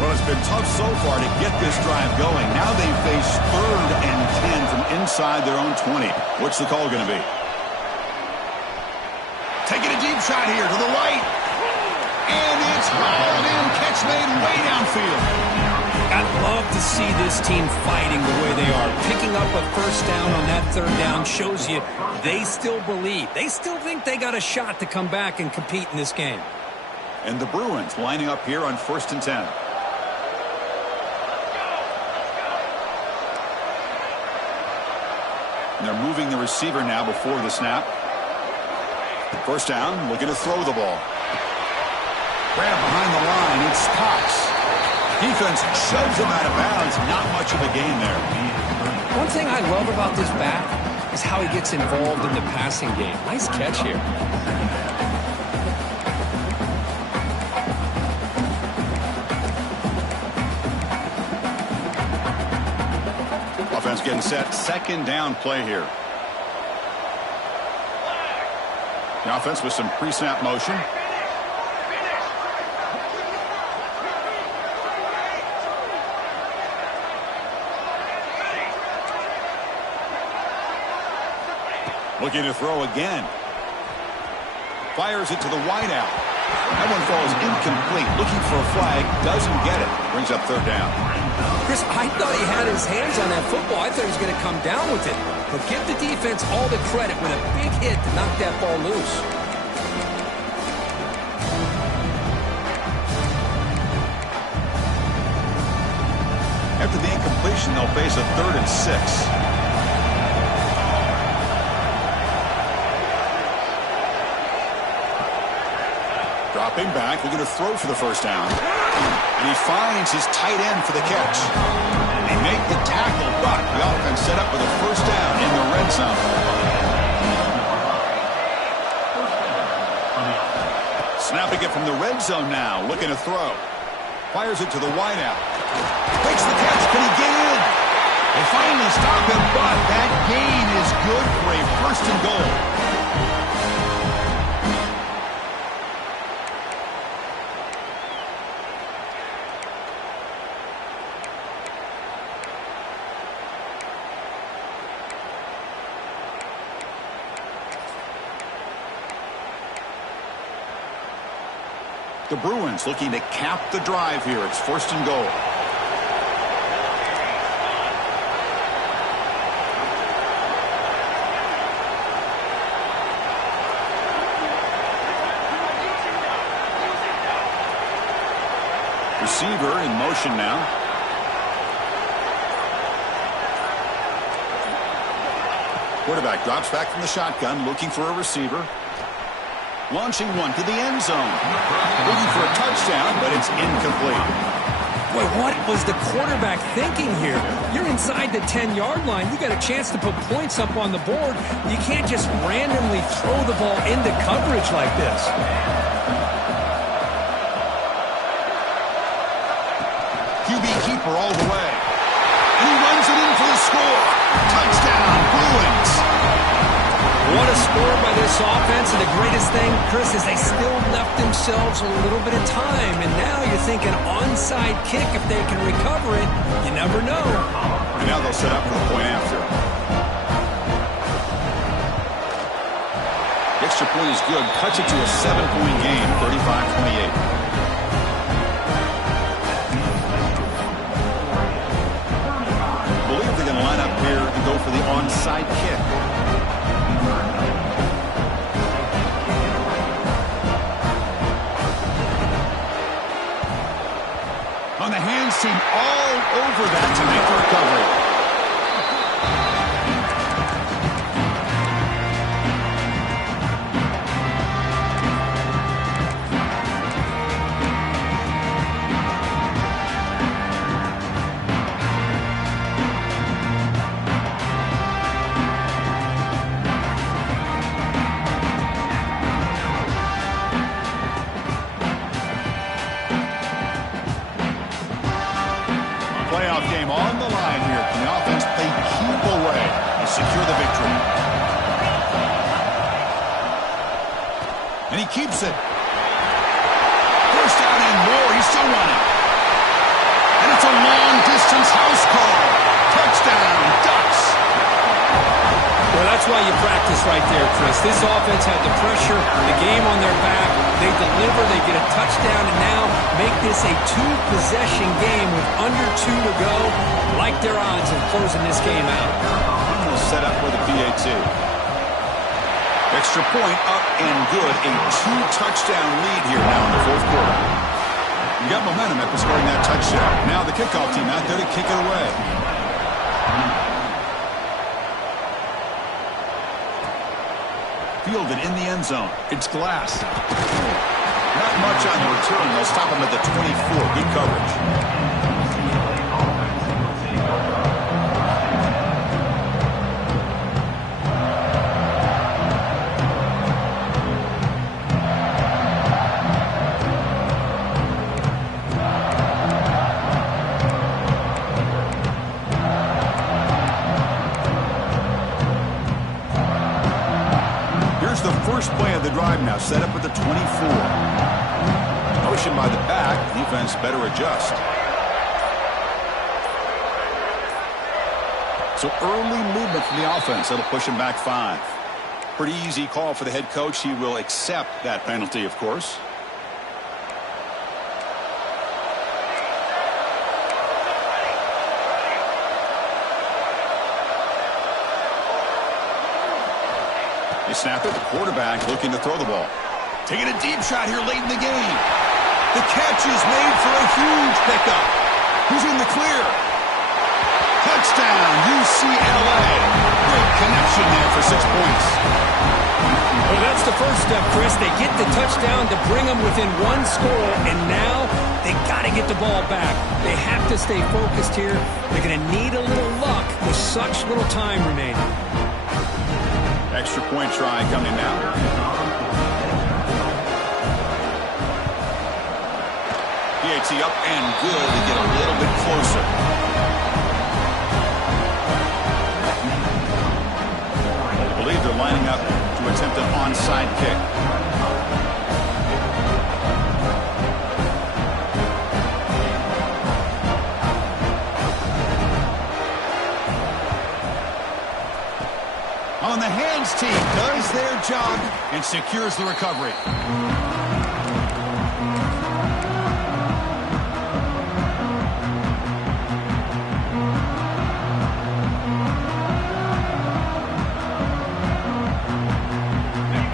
Well, it's been tough so far to get this drive going. Now they face 3rd and 10 from inside their own 20. What's the call going to be? Taking a deep shot here to the right. And it's hauled in. Catch made way downfield. I'd love to see this team fighting the way they are. Picking up a first down on that third down shows you they still believe. They still think they got a shot to come back and compete in this game. And the Bruins lining up here on 1st and 10. And they're moving the receiver now before the snap. First down, looking to throw the ball. Grab behind the line, it's Cox. Defense shoves him out of bounds. Not much of a gain there. One thing I love about this back is how he gets involved in the passing game. Nice catch here. Offense getting set. Second down play here. The offense with some pre-snap motion. Looking to throw again. Fires it to the wideout. That one falls incomplete. Looking for a flag. Doesn't get it. Brings up third down. Chris, I thought he had his hands on that football. I thought he was going to come down with it. But give the defense all the credit with a big hit to knock that ball loose. After the incompletion, they'll face a 3rd and 6. Dropping back, looking to throw for the first down. And he finds his tight end for the catch. They make the tackle, but the offense set up with a first down in the red zone. Snapping it from the red zone now, looking to throw. Fires it to the wideout. Makes the catch, can he get in? They finally stop him, but that gain is good for a 1st and goal. The Bruins looking to cap the drive here. It's 1st and goal. Receiver in motion now. Quarterback drops back from the shotgun, looking for a receiver. Launching one to the end zone. Looking for a touchdown, but it's incomplete. Boy, what was the quarterback thinking here? You're inside the 10-yard line. You got a chance to put points up on the board. You can't just randomly throw the ball into coverage like this. QB keeper all the way. And he runs it in for the score. Touchdown, Bruins. What a score by this offense, and the greatest thing, Chris, is they still left themselves a little bit of time, and now you're thinking onside kick if they can recover it. You never know. And now they'll set up for the point after. Extra point is good. Cuts it to a 7-point game, 35-28. Line up here and go for the onside kick. On the hands team all over that to make the recovery. Secure the victory. And he keeps it. First down and more. He's still running. And it's a long-distance house call. Touchdown, Ducks. That's why you practice right there, Chris. This offense had the pressure, the game on their back. They deliver, they get a touchdown, and now make this a two-possession game with under 2 to go. Like their odds of closing this game out. Set up with a PAT. Extra point up and good. A 2-touchdown lead here now in the fourth quarter. You got momentum after scoring that touchdown. Now the kickoff team out there to kick it away. Fielded in the end zone. It's Glass. Not much on the return. They'll stop him at the 24. Good coverage. First play of the drive now, set up at the 24. Motion by the back, defense better adjust. So early movement from the offense, that'll push him back 5. Pretty easy call for the head coach. He will accept that penalty, of course. They snap it, the quarterback looking to throw the ball. Taking a deep shot here late in the game. The catch is made for a huge pickup. Who's in the clear? Touchdown, UCLA. Great connection there for 6 points. Well, that's the first step, Chris. They get the touchdown to bring them within 1 score, and now they got to get the ball back. They have to stay focused here. They're going to need a little luck with such little time remaining. Extra point try coming now. PAT up and good to get a little bit closer. I believe they're lining up to attempt an onside kick. On the hands team does their job and secures the recovery.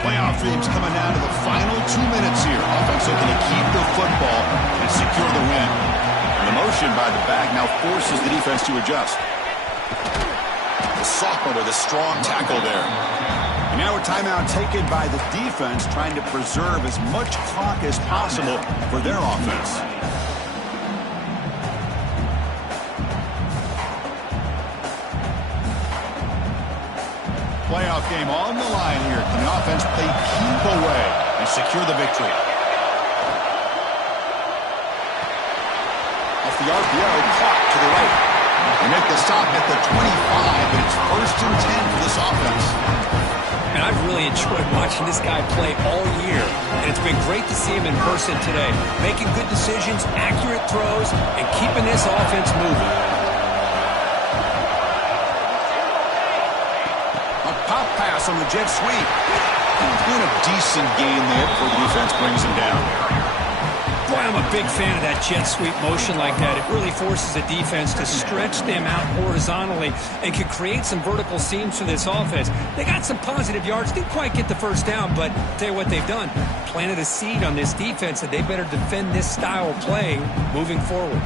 Playoff dreams coming down to the final 2 minutes here. Offense looking to keep the football and secure the win. And the motion by the back now forces the defense to adjust. Sophomore with a strong tackle there. And now a timeout taken by the defense, trying to preserve as much clock as possible for their offense. Playoff game on the line here. Can the offense play keep away and secure the victory? Off the RPO, clock to the right. They make the stop at the 25, but it's 1st and 10 for this offense. And I've really enjoyed watching this guy play all year, and it's been great to see him in person today, making good decisions, accurate throws, and keeping this offense moving. A pop pass on the jet sweep. Doing a decent game there before the defense brings him down. Boy, I'm a big fan of that jet sweep motion like that. It really forces the defense to stretch them out horizontally and can create some vertical seams for this offense. They got some positive yards. Didn't quite get the first down, but I'll tell you what they've done. Planted a seed on this defense that they better defend this style of play moving forward.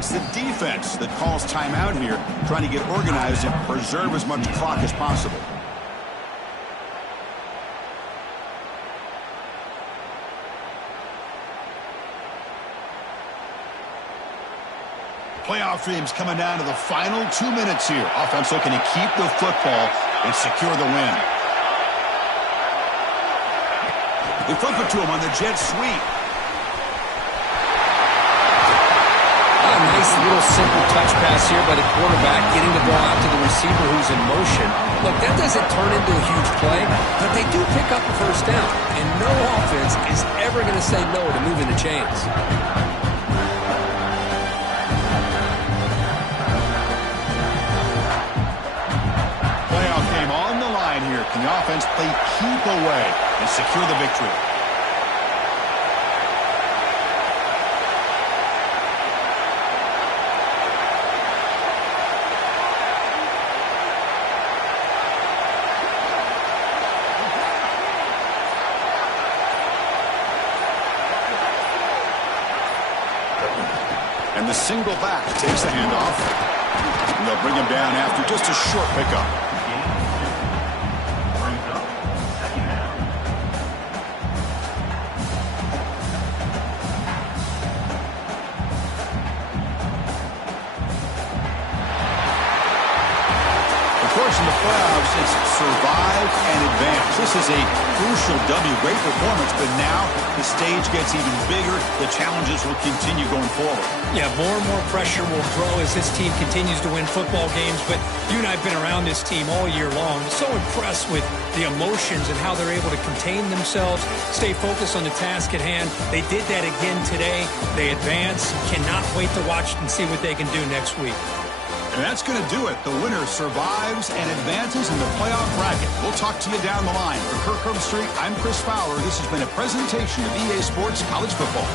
It's the defense that calls timeout here, trying to get organized and preserve as much clock as possible. Playoff dreams coming down to the final 2 minutes here. Offense looking to keep the football and secure the win. They flip it to him on the jet sweep. Nice little simple touch pass here by the quarterback, getting the ball out to the receiver who's in motion. Look, that doesn't turn into a huge play, but they do pick up a first down. And no No offense is ever going to say no to moving the chains. Playoff game on the line here. Can the offense play keep away and secure the victory? And the single back takes the handoff. And they'll bring him down after just a short pickup. Of course, in the playoffs, it's survive and advance. This is a crucial W. Great performance, but now the stage gets even bigger. The challenges will continue going forward. Yeah, more and more pressure will grow as this team continues to win football games. But you and I have been around this team all year long. So impressed with the emotions and how they're able to contain themselves, stay focused on the task at hand. They did that again today. They advance. Cannot wait to watch and see what they can do next week. And that's going to do it. The winner survives and advances in the playoff bracket. We'll talk to you down the line. For Kirk Herbstreit, I'm Chris Fowler. This has been a presentation of EA Sports College Football.